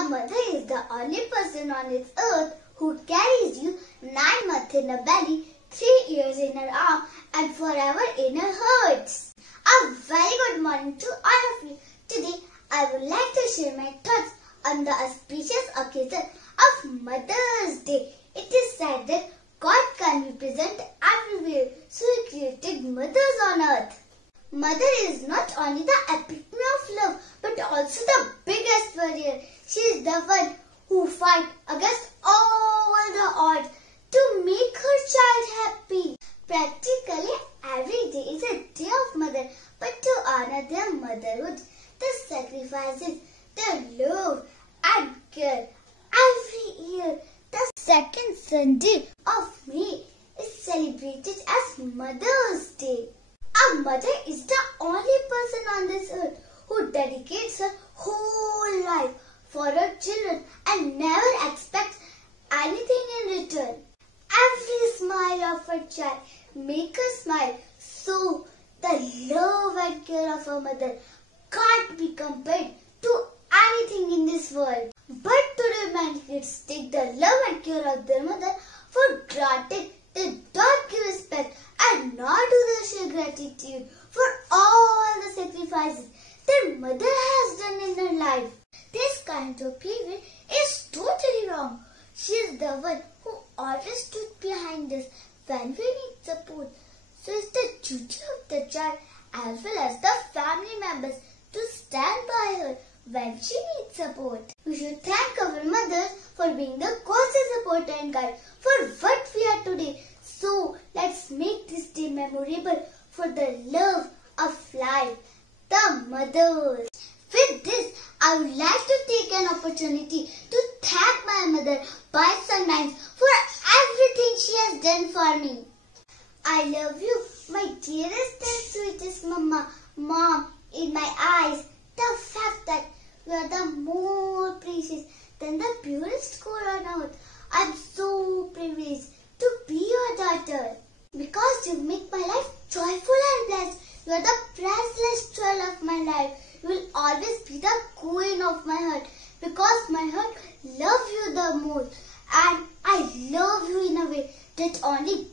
A mother is the only person on this earth who carries you 9 months in her belly, 3 years in her arm, and forever in her hearts. A very good morning to all of you. Today, I would like to share my thoughts on the auspicious occasion of Mother's Day. It is said that God can be present everywhere, so He created mothers on earth. Mother is not only the epitome of love, but also the biggest warrior. She is the one who fights against all the odds to make her child happy. Practically every day is a day of mother, but to honor their motherhood, the sacrifices, their love and care. Every year, the second Sunday of May is celebrated as Mother's Day. A mother is the only person on this earth who dedicates her whole life for her children and never expects anything in return. Every smile of her child makes her smile, so the love and care of a mother can't be compared to anything in this world. But today many kids take the love and care of their mother for granted. They don't give respect and nor do they show gratitude for all the sacrifices their mother has done in her life. This kind of behavior is totally wrong. She is the one who always stood behind us when we need support. So it's the duty of the child as well as the family members to stand by her when she needs support. We should thank our mothers for being the constant support and guide for what we are today. So let's make this day memorable for the love of life, the mothers. With this, I would like to take an opportunity to thank my mother by sometimes for everything she has done for me. I love you, my dearest and sweetest mom, in my eyes. The fact that you are the more precious than the purest gold on earth. I am so privileged to be your daughter. Because you make my life joyful and blessed. You are the priceless jewel of my life. You will always be the queen of my heart. Because my heart loves you the most. And I love you in a way that only